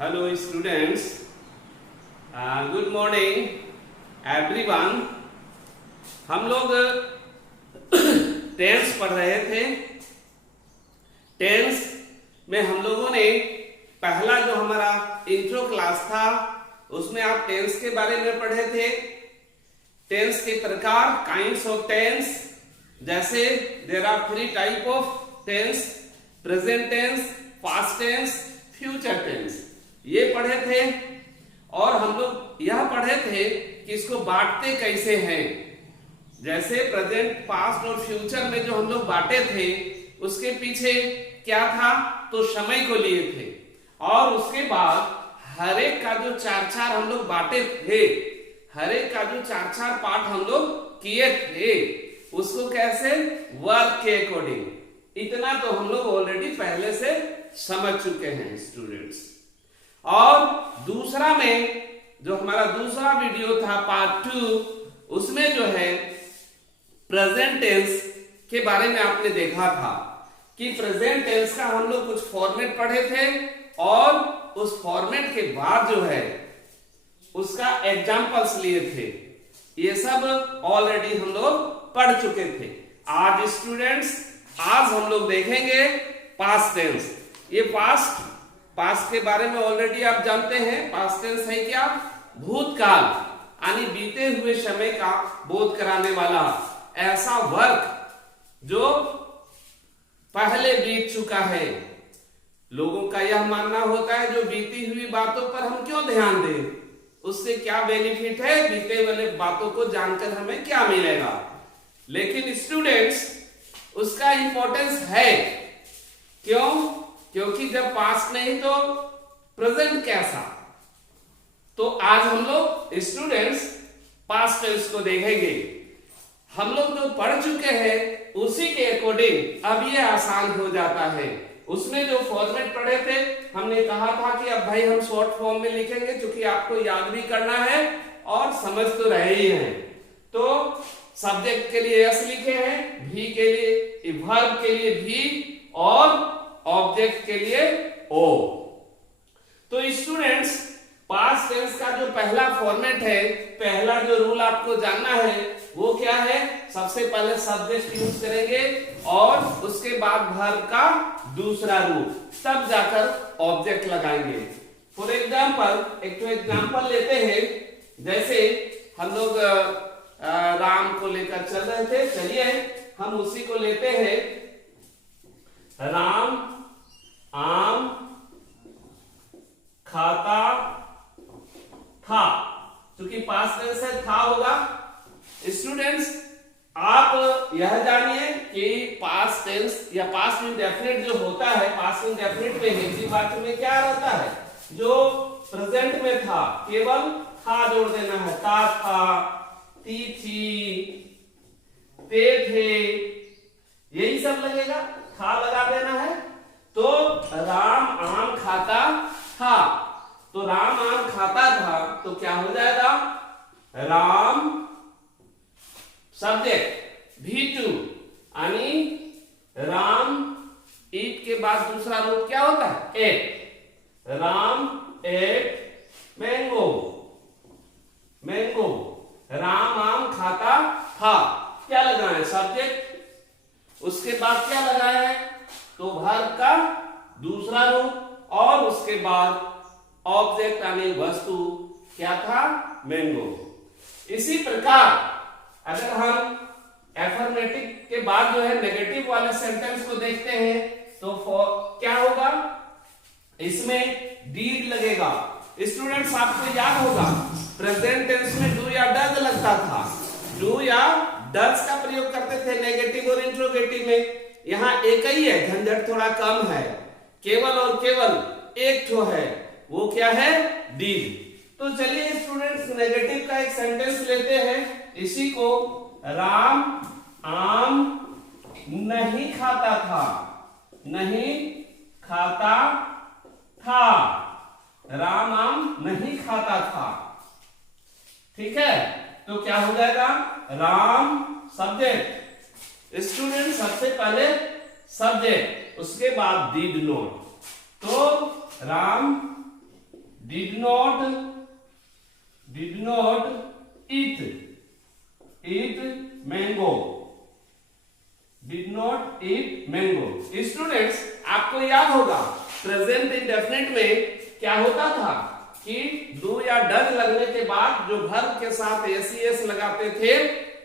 Hello students, good morning everyone. हम लोग tense पढ़ रहे थे। टेंस में हम लोगों ने पहला जो हमारा इंट्रो क्लास था उसमें आप टेंस के बारे में पढ़े थे। टेंस के प्रकार, काइंड्स ऑफ टेंस, जैसे there are 3 type of tense, present tense, past tense, future tense, ये पढ़े थे। और हम लोग यह पढ़े थे कि इसको बांटते कैसे हैं। जैसे प्रेजेंट, पास्ट और फ्यूचर में जो हम लोग बांटे थे उसके पीछे क्या था, तो समय को लिए थे। और उसके बाद हर एक का जो चार हम लोग बांटे थे, हर एक का जो चार पार्ट हम लोग किए थे, उसको कैसे, वर्क के अकॉर्डिंग। इतना तो हम लोग ऑलरेडी पहले से समझ चुके हैं स्टूडेंट्स। और दूसरा में जो हमारा दूसरा वीडियो था पार्ट 2, उसमें जो है प्रेजेंट टेंस के बारे में आपने देखा था कि प्रेजेंट टेंस का हम लोग कुछ फॉर्मेट पढ़े थे और उस फॉर्मेट के बाद जो है उसका एग्जांपल्स लिए थे। ये सब ऑलरेडी हम लोग पढ़ चुके थे। आज स्टूडेंट्स, आज हम लोग देखेंगे पास्ट टेंस। ये पास्ट के बारे में ऑलरेडी आप जानते हैं। पास्ट टेंस है क्या, भूतकाल यानी बीते हुए समय का बोध कराने वाला ऐसा वर्क जो पहले बीत चुका है। लोगों का यह मानना होता है जो बीती हुई बातों पर हम क्यों ध्यान दें, उससे क्या बेनिफिट है, बीते वाले बातों को जानकर हमें क्या मिलेगा। लेकिन स्टूडेंट्स, उसका इंपॉर्टेंस है। क्यों? क्योंकि जब पास्ट नहीं तो प्रेजेंट कैसा। तो आज हम लोग स्टूडेंट्स पास्ट टेंस को देखेंगे। हम लोग जो पढ़ चुके हैं उसी के अकॉर्डिंग अब ये आसान हो जाता है। उसमें जो फॉर्मेट पढ़े थे, हमने कहा था कि अब भाई हम शॉर्ट फॉर्म में लिखेंगे क्योंकि आपको याद भी करना है और समझ तो रहे ही हैं। तो सब्जेक्ट के लिए यस लिखे हैं, भी के लिए, वर्ब के लिए भी और ऑब्जेक्ट के लिए ओ। तो स्टूडेंट्स, पास्ट टेंस का जो पहला फॉर्मेट है, पहला जो रूल आपको जानना है वो क्या है, सबसे पहले सब्जेक्ट यूज करेंगे और उसके बाद वर्ब का दूसरा रूप, तब जाकर ऑब्जेक्ट लगाएंगे। फॉर एग्जांपल, एक तो एग्जांपल लेते हैं। जैसे हम लोग राम को लेकर चल रहे थे, चलिए हम उसी को लेते हैं। राम आम खाता था, क्योंकि पास्ट टेंस है, था होगा। स्टूडेंट्स, आप यह जानिए कि पास्ट टेंस या पास्ट इंडेफिनिट जो होता है, पास्ट इंडेफिनिट में हिंदी वाक्य में क्या रहता है, जो प्रेजेंट में था केवल था जोड़ देना है। था, ती थी, ते थे, यही सब लगेगा, था लगा देना है। तो राम आम खाता था, तो राम आम खाता था, तो क्या हो जाएगा, राम सब्जेक्ट V2 यानी राम, ईट के बाद दूसरा रूप क्या होता है, ate. Ram ate mango, mango. Ram आम खाता था, क्या लगाए, सब्जेक्ट। उसके बाद क्या लगाया है, तो वर्ब का दूसरा रूप और उसके बाद ऑब्जेक्ट यानी वस्तु क्या था, मैंगो। इसी प्रकार अगर हम एफर्मेटिव के बाद जो है नेगेटिव वाले सेंटेंस को देखते हैं तो क्या होगा, इसमें डीड लगेगा। स्टूडेंट्स, आपको याद होगा प्रेजेंट टेंस में डू या डज लगता था। डू या डज का प्रयोग करते थे नेगेटिव और इंट्रोगेटिव में। यहां एक ही है, झंझट थोड़ा कम है, केवल और केवल एक ठो है, वो क्या है, डीड। तो चलिए स्टूडेंट्स, नेगेटिव का एक सेंटेंस लेते हैं। इसी को, राम आम नहीं खाता था, नहीं खाता था, राम आम नहीं खाता था। ठीक है, तो क्या हो जाएगा, राम सब्जेक्ट। स्टूडेंट, सबसे पहले सब्जेक्ट, उसके बाद डीड नॉट। तो Ram did not eat mango, did not eat mango। Students आपको याद होगा प्रेजेंट इंडेफिनिट में क्या होता था कि डू या डज लगने के बाद जो वर्ब के साथ एस लगाते थे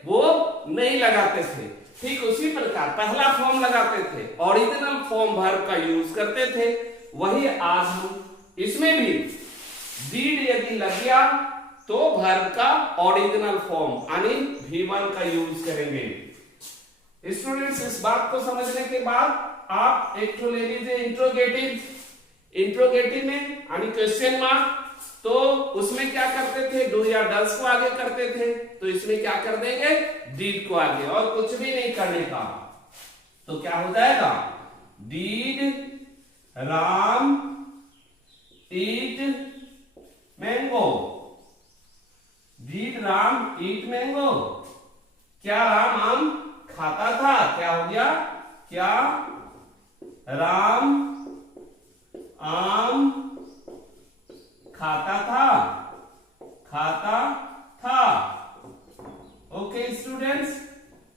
वो नहीं लगाते थे। ठीक उसी प्रकार पहला फॉर्म लगाते थे, ओरिजिनल फॉर्म वर्ब का यूज करते थे, वही आज हम इसमें भी did यदि लग गया तो वर्ब का ओरिजिनल फॉर्म यानी V1 का यूज करेंगे। स्टूडेंट्स इस बात को समझने के बाद आप एक तो ले लीजिए इंट्रोगेटिव में यानी क्वेश्चन मार्क, तो उसमें क्या करते थे डू या डज को आगे करते थे, तो इसमें क्या कर देंगे डीड को आगे, और कुछ भी नहीं करने का। तो क्या हो जाएगा डीड राम ईट मैंगो, डीड राम ईट मैंगो। क्या राम आम खाता था, क्या हो गया, क्या राम आम खाता था। ओके स्टूडेंट्स,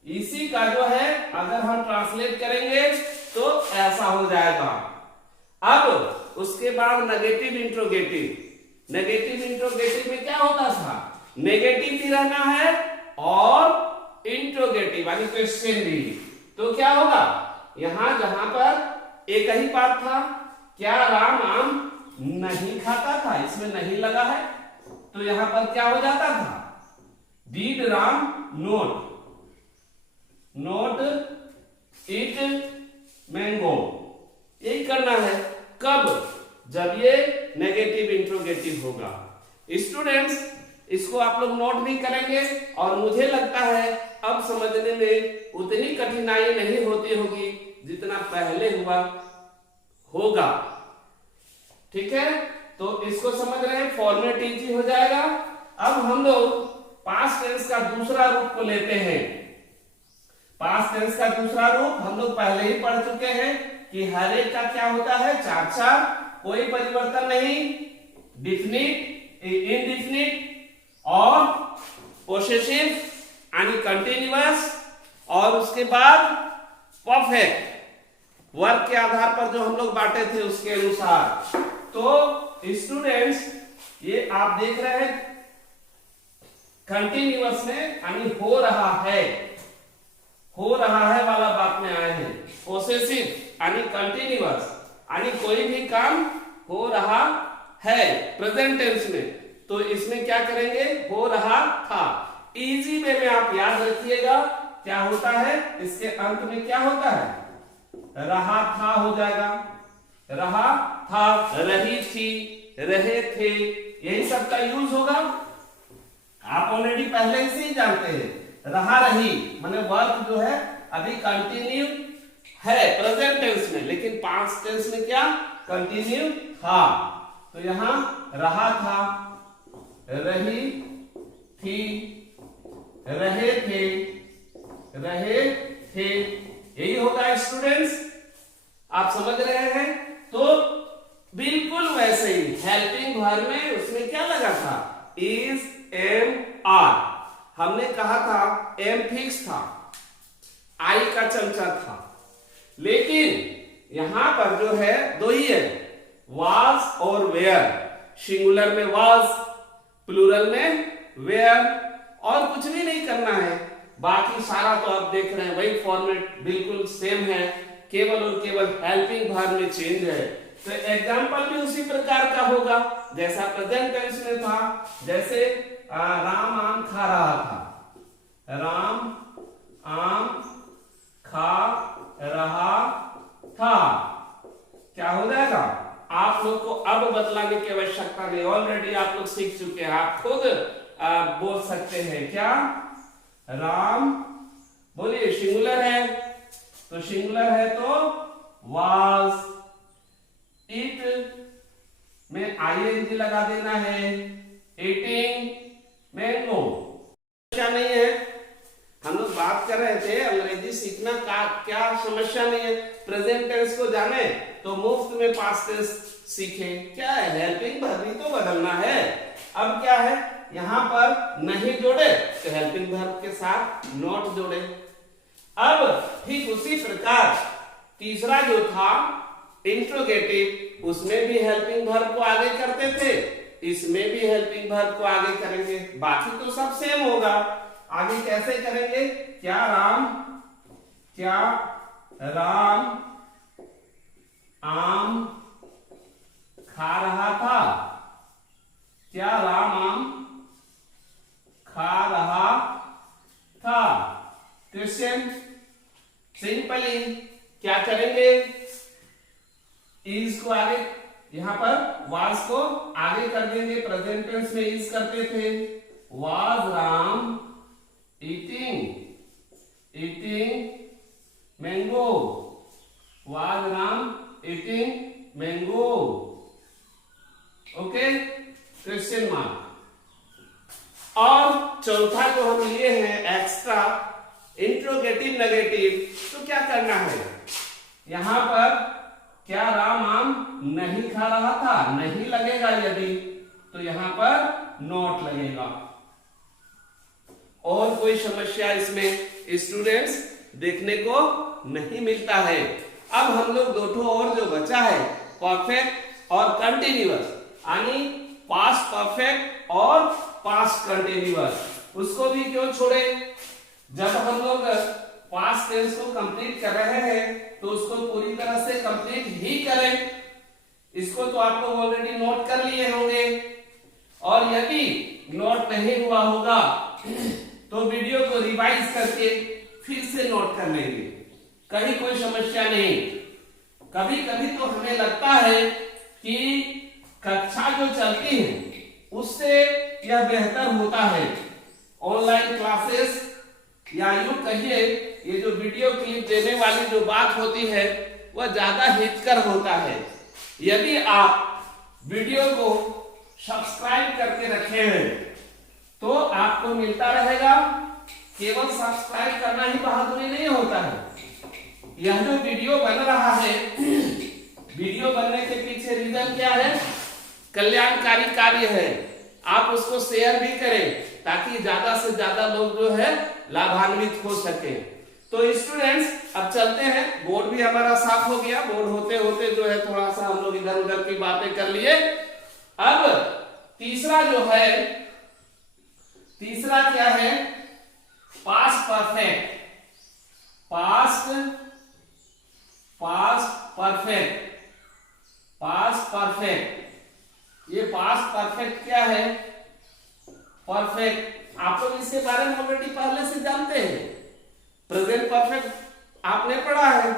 इसी का जो है अगर हम ट्रांसलेट करेंगे तो ऐसा हो जाएगा। अब उसके बाद नेगेटिव इंट्रोगेटिव में क्या होता था, नेगेटिव भी रहना है और इंट्रोगेटिव यानी क्वेश्चन भी। तो क्या होगा यहां जहां पर एक ही बात था, क्या राम आम नहीं खाता था, इसमें नहीं लगा है, तो यहां पर क्या हो जाता था डीड राम नोट ईट मैंगो। यही करना है कब, जब ये नेगेटिव इंट्रोगेटिव होगा। स्टूडेंट्स इसको आप लोग नोट भी करेंगे और मुझे लगता है अब समझने में उतनी कठिनाई नहीं होती होगी जितना पहले हुआ होगा। ठीक है, तो इसको समझ रहे हैं, फॉर्मेट इजी हो जाएगा। अब हम लोग पास्ट टेंस का दूसरा रूप को लेते हैं। पास्ट टेंस का दूसरा रूप हम लोग पहले ही पढ़ चुके हैं कि हर एक का क्या होता है चार, कोई परिवर्तन नहीं, डिफिनिट, इनडिफिनिट और पोसेसिव यानी कंटिन्यूअस, और उसके बाद परफेक्ट वर्ब के आधार पर जो हम लोग बांटे थे उसके अनुसार। तो स्टूडेंट्स ये आप देख रहे हैं कंटिन्यूअस में यानी हो रहा है वाला बात में आए हैं। पोसेसिव यानी कंटिन्यूअस यानी कोई भी काम हो रहा है प्रेजेंट टेंस में, तो इसमें क्या करेंगे हो रहा था। इजी वे में आप याद रखिएगा क्या होता है, इसके अंत में क्या होता है रहा था हो जाएगा, रहा था, रही थी, रहे थे, यही सब का यूज होगा। आप ऑलरेडी पहले से ही जानते हैं रहा रही माने वर्ब जो है अभी कंटिन्यू है प्रेजेंट टेंस में, लेकिन पास्ट टेंस में क्या कंटिन्यू था। तो यहां रहा था, रही थी, रहे थे, यही होगा स्टूडेंट्स। आप समझ रहे हैं? तो बिल्कुल वैसे ही हेल्पिंग वर्ब में उसमें क्या लगा था इज, एम, आर। हमने कहा था एम फिक्स था, आई का चमचा था, लेकिन यहां पर जो है दो ही है वाज और वेयर। सिंगुलर में वाज, प्लूरल में वेयर, और कुछ भी नहीं करना है। बाकी सारा तो आप देख रहे हैं वही फॉर्मेट बिल्कुल सेम है, केवल और केवल हेल्पिंग वर्ब में चेंज है। तो एग्जाम्पल भी उसी प्रकार का होगा जैसा प्रेजेंट टेंस में था। जैसे राम आम खा रहा था, राम आम खा रहा था, क्या हो जाएगा। आप लोग को अब बतलाने की आवश्यकता नहीं, ऑलरेडी आप लोग सीख चुके हैं, आप खुद बोल सकते हैं। क्या राम, बोलिए सिंगुलर है तो सिंगुलर है तो वाज, इट में आईएनजी लगा देना है, ईटिंग मैंगो। समस्या नहीं है, हम लोग बात कर रहे थे अंग्रेजी सीखना का क्या समस्या नहीं है। प्रेजेंट टेंस को जाने तो मुफ्त में पास्ट टेंस सीखें। क्या है, हेल्पिंग वर्ब ही तो बदलना है। अब क्या है, यहां पर नहीं जोड़े तो हेल्पिंग वर्ब के साथ नॉट जोड़े। अब ठीक उसी प्रकार तीसरा जो था इंट्रोगेटिव, उसमें भी हेल्पिंग वर्ब को आगे करते थे, इसमें भी हेल्पिंग वर्ब को आगे करेंगे। बाकी तो सब सेम होगा। आगे कैसे करेंगे, क्या राम आम खा रहा था, क्या राम आम खा रहा था। क्वेश्चन सिंपली क्या करेंगे, इज को आगे, यहां पर वाज को आगे कर देंगे। प्रेजेंट टेंस में इज करते थे, was Ram eating mango, was Ram eating mango. Okay, question mark. और चौथा जो हम लिए हैं एक्स्ट्रा इंट्रोगेटिव नेगेटिव, तो क्या करना है, यहां पर क्या राम आम नहीं खा रहा था, नहीं लगेगा यदि, तो यहां पर नॉट लगेगा। और कोई समस्या इसमें स्टूडेंट्स देखने को नहीं मिलता है। अब हम लोग दो और जो बचा है, परफेक्ट और कंटिन्यूअस, यानी पास्ट परफेक्ट और पास्ट कंटिन्यूअस, उसको भी क्यों छोड़े। जब हम लोग पास्ट टेंस को कंप्लीट कर रहे हैं तो उसको पूरी तरह से कंप्लीट ही करें। इसको तो आप लोग ऑलरेडी नोट कर लिए होंगे, और यदि नोट नहीं हुआ होगा तो वीडियो को रिवाइज करके फिर से नोट कर लेंगे, कहीं कोई समस्या नहीं। कभी कभी तो हमें लगता है कि कक्षा जो चलती है उससे यह बेहतर होता है, ऑनलाइन क्लासेस या यूं कहिए ये जो वीडियो क्लिप देने वाली जो बात होती है वह ज्यादा हितकर होता है। यदि आप वीडियो को सब्सक्राइब करके रखे हैं तो आपको मिलता रहेगा। केवल सब्सक्राइब करना ही बहादुरी नहीं होता है, यह जो वीडियो बन रहा है, वीडियो बनने के पीछे रीजन क्या है, कल्याणकारी कार्य है। आप उसको शेयर भी करें ताकि ज्यादा से ज्यादा लोग जो है लाभान्वित हो सके। तो स्टूडेंट्स अब चलते हैं, बोर्ड भी हमारा साफ हो गया। बोर्ड होते होते जो है थोड़ा सा हम लोग इधर उधर की बातें कर लिए। अब तीसरा जो है, तीसरा क्या है, पास्ट परफेक्ट। पास्ट परफेक्ट, ये पास्ट परफेक्ट क्या है, परफेक्ट। आप लोग इसके बारे में ऑलरेडी पहले से जानते हैं। प्रेजेंट परफेक्ट आपने पढ़ा है,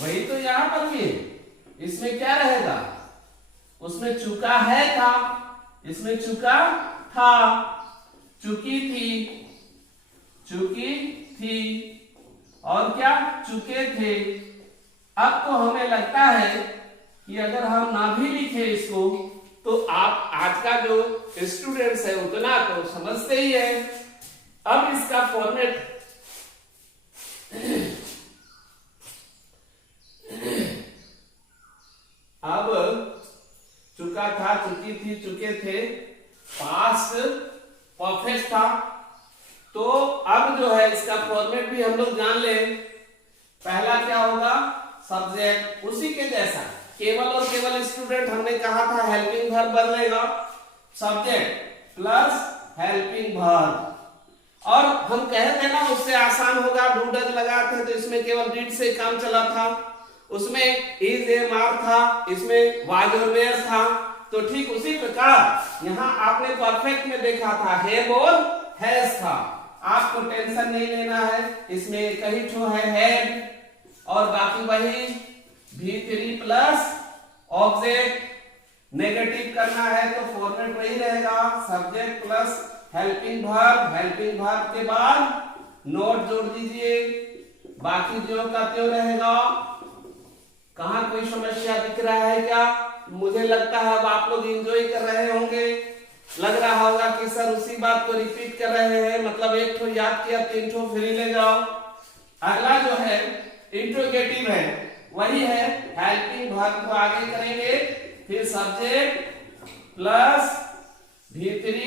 वही तो यहां पर भी है। इसमें क्या रहेगा, उसमें चुका है था, इसमें चुका था, चुकी थी, और क्या, चुके थे। अब तो हमें लगता है कि अगर हम ना भी लिखे इसको तो आप आज का जो स्टूडेंट्स है उतना तो समझते ही है। अब इसका फॉर्मेट अब चुका था, चुकी थी, चुके थे, पास्ट परफेक्ट था। तो अब जो है इसका फॉर्मेट भी हम लोग जान ले। पहला क्या होगा, सब्जेक्ट, उसी के जैसा, केवल और केवल स्टूडेंट हमने कहा था हेल्पिंग वर्ब बदलेगा, सब्जेक्ट प्लस हेल्पिंग वर्ब। और हम कहे थे ना उससे आसान होगा, डू डज लगाते तो इसमें केवल डिड से काम चला था, उसमें इज एम आर था, इसमें वाज और वेयर था। तो ठीक उसी प्रकार यहाँ आपने परफेक्ट में देखा था हैव और हैज था। आपको टेंशन नहीं लेना है, इसमें कहीं ठो है हैड और बाकी वही V3 प्लस ऑब्जेक्ट। नेगेटिव करना है तो फॉर्मेट वही रहेगा, subject plus helping verb, helping verb के बाद नोट जोड़ दीजिए, बाकी जो का त्यों रहेगा। कहां कोई समस्या दिख रहा है क्या? मुझे लगता है अब आप लोग एंजॉय कर रहे होंगे। लग रहा होगा कि सर उसी बात को रिपीट कर रहे हैं, मतलब एक ठो याद किया 3 ठो फ्री ले जाओ। अगला जो है इंट्रोगेटिव है, वही है हेल्पिंग वर्ब को आगे करेंगे फिर subject plus V3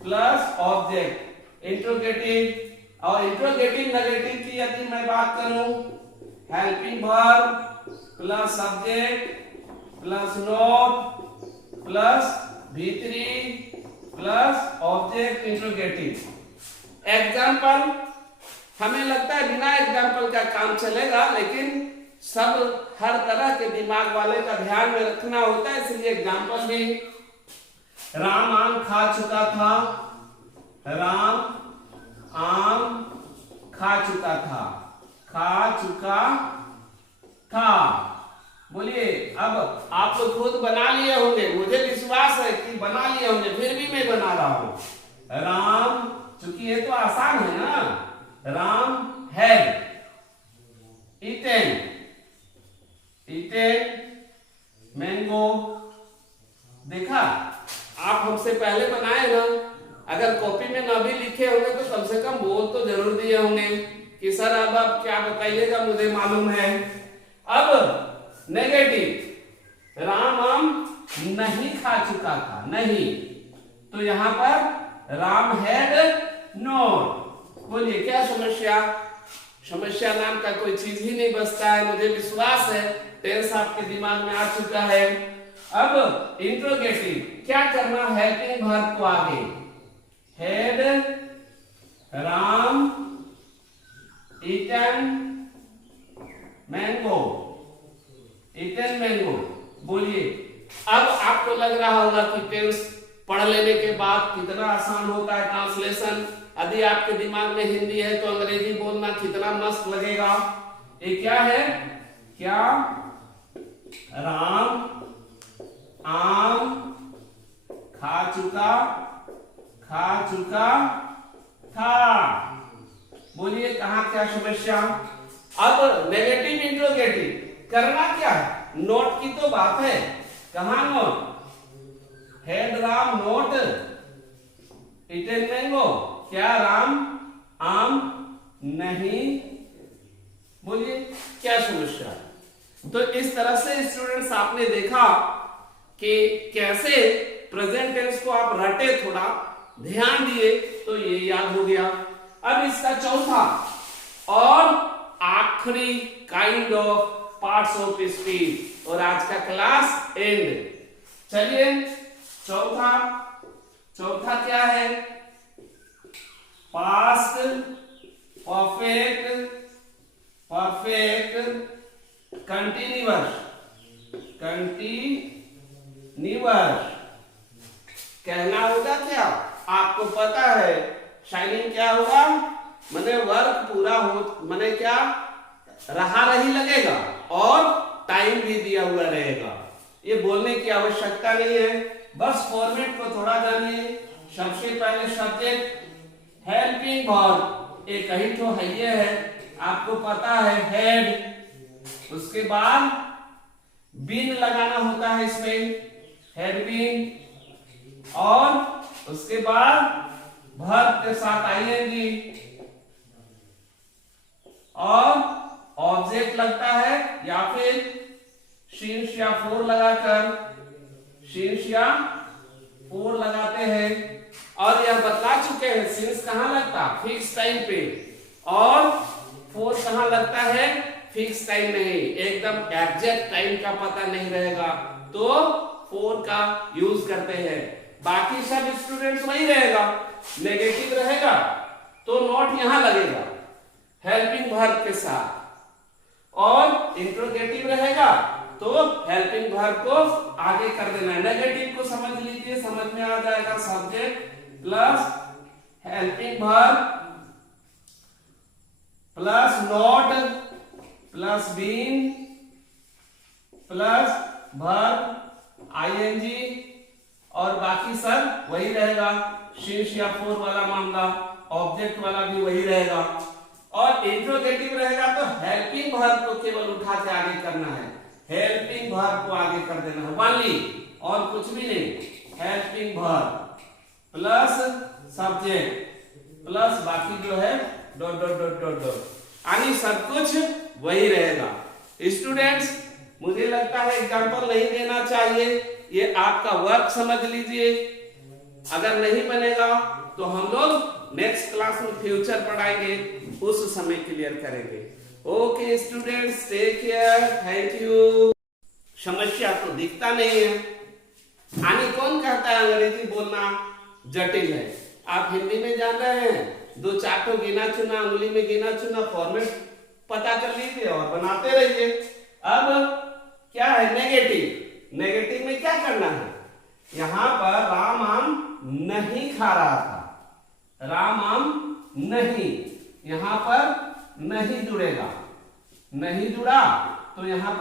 plus object interrogative. और इंट्रोगेटिव नेगेटिव की यदि मैं बात करूं, helping verb plus subject plus note plus V3 plus object interrogative. Example, हमें लगता है बिना एग्जाम्पल का काम चलेगा, लेकिन सब हर तरह के दिमाग वाले का ध्यान में रखना होता है, इसलिए एग्जाम्पल भी। राम आम खा चुका था, राम आम खा चुका था, खा चुका था। बोलिए, अब आप लोग खुद बना लिए होंगे, मुझे विश्वास है कि बना लिए होंगे, फिर भी मैं बना रहा हूं। राम, चूंकि ये तो आसान है ना, राम हैड ईटेन मैंगो। देखा, आप हमसे पहले बनाए ना, अगर कॉपी में ना भी लिखे होंगे तो कम से कम बोल तो जरूर दिए होंगे कि सर अब आप क्या बताइएगा, मुझे मालूम है। अब नेगेटिव, राम आम नहीं खा चुका था, नहीं, तो यहां पर राम हैड नॉट। बोलिए क्या समस्या? समस्या नाम का कोई चीज ही नहीं बचता है, मुझे विश्वास है टेंस आपके दिमाग में आ चुका है। अब इंट्रोगेटिव क्या करना, हेल्पिंग वर्ब को आगे, had Ram eaten mango, eaten mango. बोलिए, अब आपको लग रहा होगा कि टेंस पढ़ लेने के बाद कितना आसान होता है ट्रांसलेशन। यदि आपके दिमाग में हिंदी है तो अंग्रेजी बोलना कितना मस्त लगेगा। ये क्या है? क्या राम आम खा चुका था। बोलिए कहां क्या समस्या? अब नेगेटिव इंट्रोगेटिव करना क्या है? नोट की तो बात है, कहां not? Had Ram not eaten mango, क्या राम आम नहीं? बोलिए क्या समस्या? तो इस तरह से स्टूडेंट्स आपने देखा कि कैसे प्रेजेंट टेंस को आप रटे, थोड़ा ध्यान दिए तो ये याद हो गया। अब इसका चौथा और आखिरी kind of parts of speech और आज का क्लास एंड। चलिए चौथा क्या है? पास्ट परफेक्ट कंटिन्यूअस कहना होगा। क्या आपको पता है शाइनिंग क्या होगा? माने वर्क पूरा हो, माने क्या रहा रही लगेगा और टाइम भी दिया हुआ रहेगा। ये बोलने की आवश्यकता नहीं है, बस फॉर्मेट को थोड़ा जानिए। सबसे पहले सब्जेक्ट हेल्पिंग वर्ब, एक ही तो है, ये है, आपको पता है हेड। उसके बाद बीन लगाना होता है इसमें, हेड बीन, और उसके बाद वर्ब के साथ आईएनजी और ऑब्जेक्ट लगता है, या फिर शीर्ष या फोर लगाकर शीर्ष या फोर लगाते हैं। और यह बतला चुके हैं शीर्ष कहां लगता? फिक्स टाइम पे, और फोर कहां लगता है? फिक्स टाइम नहीं, एकदम एग्जैक्ट टाइम का पता नहीं रहेगा तो फोर का यूज करते हैं। बाकी सब स्टूडेंट्स वही रहेगा। नेगेटिव रहेगा तो नॉट यहां लगेगा हेल्पिंग वर्ब के साथ, और इंट्रोगेटिव रहेगा तो हेल्पिंग वर्ब को आगे कर देना है। नेगेटिव को समझ लीजिए, समझ में आ जाएगा। Subject plus helping verb plus not plus been plus verb ING, और बाकी सब वही रहेगा। शीर्ष या फोर वाला मामला, ऑब्जेक्ट वाला भी वही रहेगा। और इंट्रोगेटिव रहेगा तो हेल्पिंग वर्ब को केवल उठा के आगे करना है, हेल्पिंग वर्ब को आगे कर देना है ओनली, और कुछ भी नहीं। Helping verb plus subject plus बाकी जो है dot dot dot dot dot, यानी सब कुछ वही रहेगा। स्टूडेंट्स मुझे लगता है एग्जाम्पल नहीं देना चाहिए, ये आपका वर्क समझ लीजिए। अगर नहीं बनेगा तो हम लोग नेक्स्ट क्लास में फ्यूचर पढ़ाएंगे, उस समय क्लियर करेंगे। Okay students, take care, thank you. समस्या तो दिखता नहीं है। आने कौन कहता है अंग्रेजी बोलना जटिल है? आप हिंदी में जान रहे हैं, 2-4 तो गिना चुना उंगली में गिना चुना फॉर्मेट पता कर लीजिए और बनाते रहिए। अब क्या है नेगेटिव, नेगेटिव में क्या करना है? यहां पर राम आम नहीं खा रहा था, राम आम नहीं, यहां पर नहीं जुड़ेगा, नहीं जुड़ा तो यहां